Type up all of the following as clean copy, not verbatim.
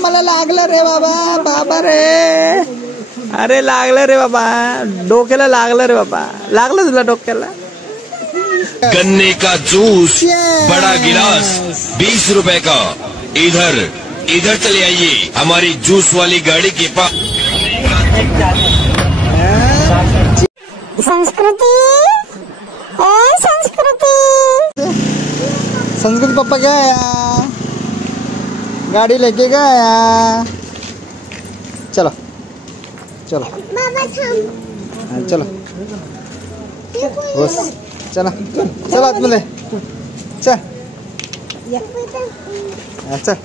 मला लागलं रे बाबा, बाबा रे, अरे लागलं रे बाबा, डोक्याला लागलं रे बाबा, लागलं तुला डोक्याला। गन्ने का जूस बड़ा गिलास 20 रुपए का, इधर इधर चले आइए हमारी जूस वाली गाड़ी के पास। संस्कृति संस्कृति संस्कृति पापा गया, गाड़ी लेके गया, चलो चलो बाबा हाँ, चलो बस चला चल आतमध्ये चल चल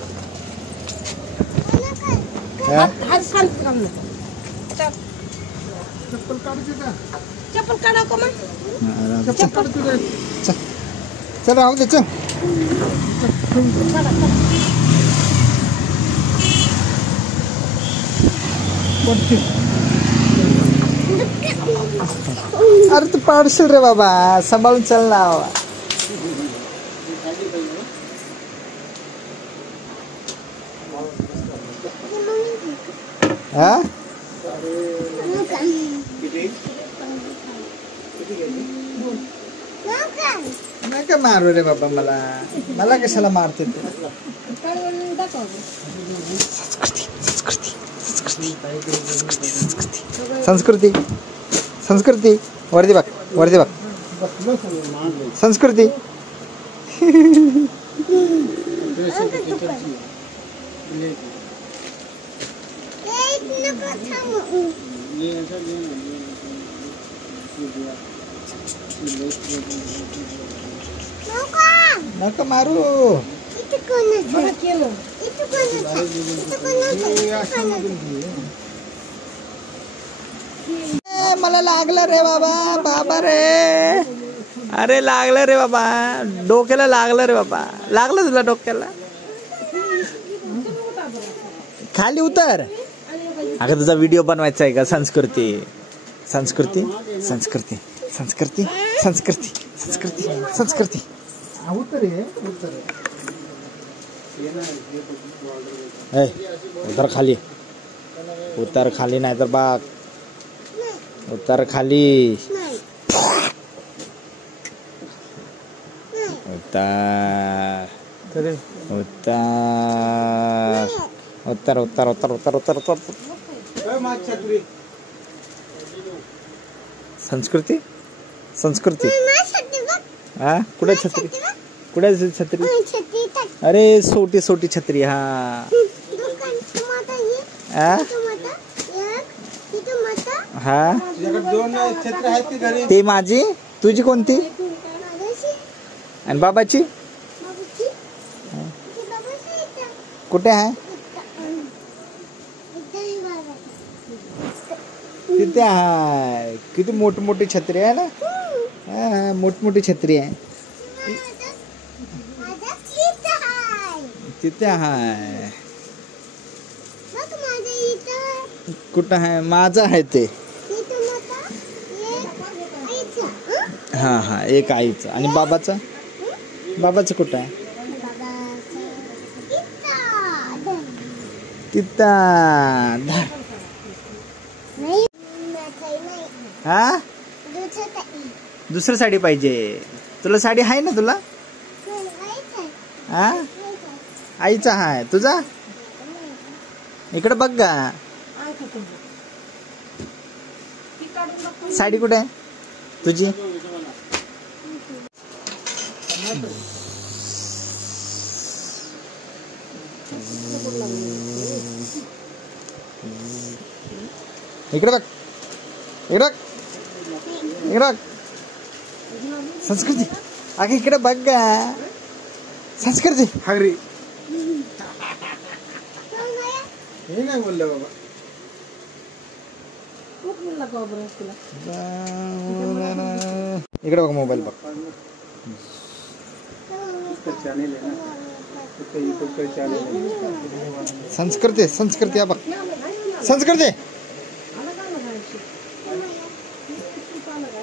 चप्पल काढा को मग चल राहू दे चल। अरे तू पाडशील रे बाबा, सांभाळून चल ना बाबा। हा नका मारू रे बाबा, मला मला कशाला मारते तू। संस्कृती संस्कृती वरती बघ, वरती बघ, संस्कृती नका मारू। मला लागलं रे बाबा, बाबा रे, अरे लागलं रे बाबा, डोक्याला लागलं रे बाबा, लागलं तुला डोक्याला। खाली उतर। अगं तुझा व्हिडिओ बनवायचा आहे का? संस्कृती संस्कृती संस्कृती संस्कृती संस्कृती संस्कृती संस्कृती उतर खाली, उतर खाली, नाही तर बाग उतर खाली, उतर उतर उतर उतर उतर उतर उतर। संस्कृती संस्कृती हा कुठे छत्री, कुठे छत्री? अरे सोटी सोटी छत्री। हा हा ते माझी, तुझी कोणती आणि बाबाची कुठे आहे? तिथे आहे। किती मोठी छत्री आहे ना, हा मोठी छत्री आहे तिथे आहे। कुठं आहे? माझं आहे ते। हा हा एक आईचं आणि बाबाचं, बाबाचं कुठं आहे? तिथं। हा दुसरी साडी पाहिजे तुला? साडी आहे ना तुला? हा आईचा आहे, तुझा? इकडे बघ गा, साडी कुठे आहे तुझी? इकडे बघ, इकडे बघ, इकडे बघ। संस्कृती अगं इकडे बघ गा, संस्कृती हगरी हे नाही बोललं बाबा। इकडे बघ, मोबाईल बघ। संस्कृती संस्कृती बघ, संस्कृती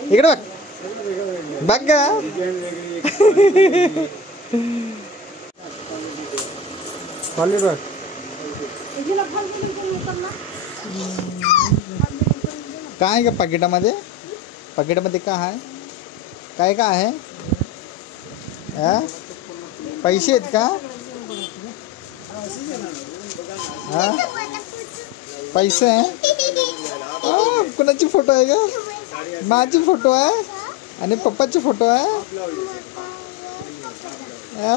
इकडे बघ, बघ गा। खाली बघ, हिला खाल गेली कोण उतरला काय आहे का पाकिटामध्ये? पाकिटामध्ये काय आहे? काय काय आहे? हा? पैसे आहेत का? हा? पैसे आहे? कुणाची फोटो आहे का? माझी फोटो आहे आणि पप्पाची फोटो आहे. हा?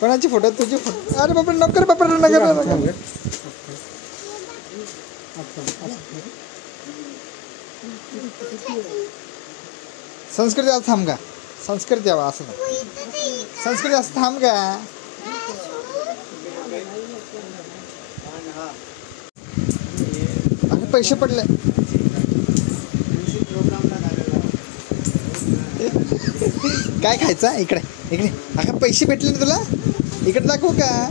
कोणाची फोटो? तुझी फोटो? अरे बापरे नकर बापरे नगर. संस्कृती असं थांब का? संस्कृती यावं असं संस्कृती असं थांब का? अरे पैसे पडले. काय खायचं इकडे इकडे? अगं पैसे भेटले ना तुला? इकडे दाखवू का?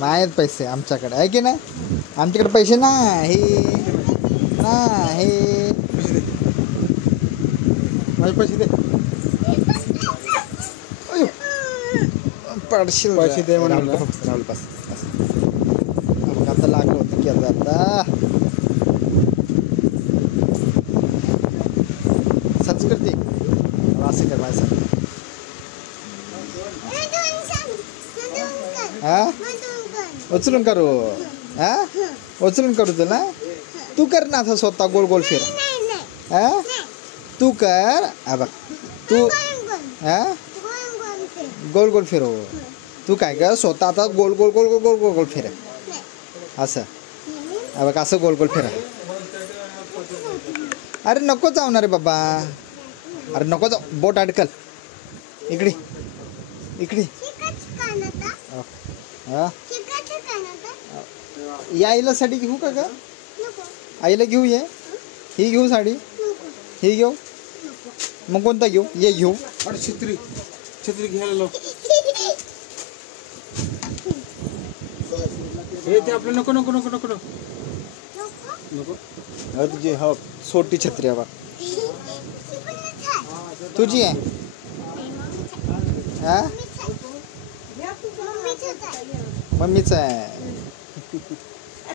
नाहीत पैसे आमच्याकडे आहे की नाही? आमच्याकडे पैसे नाही. माझे पैसे दे. पडशील पैसे दे म्हणून राहुल पास. आता लागलं होतं की आता संस्कृती असं कर माझ्या हा उचलून करू. हा उचलून करू तुला. तू कर ना असं स्वतः गोल गोल फिर. हा तू कर. हा बघ तू हा गोल गोल फिरव. तू काय कर स्वतः आता गोल गोल गोल गोल गोल गोल गोल फिर असं. हा बघ असं गोल गोल फिर. अरे नको जाऊ ना रे बाबा. अरे नको जाऊ. बोट अडकल. इकडे इकडे. हा या आईला साडी घेऊ का ग? आईला घेऊ ये. ही घेऊ साडी. ही घेऊ. मग कोणता घेऊ? ये घेऊ. अरे छत्री छत्री घ्यायला लाव. हे ते आपलं नको नको नको नको नको. अरे तुझी हो छोटी छत्री आहे बा. तुझी आहे. हा मम्मीच आहे.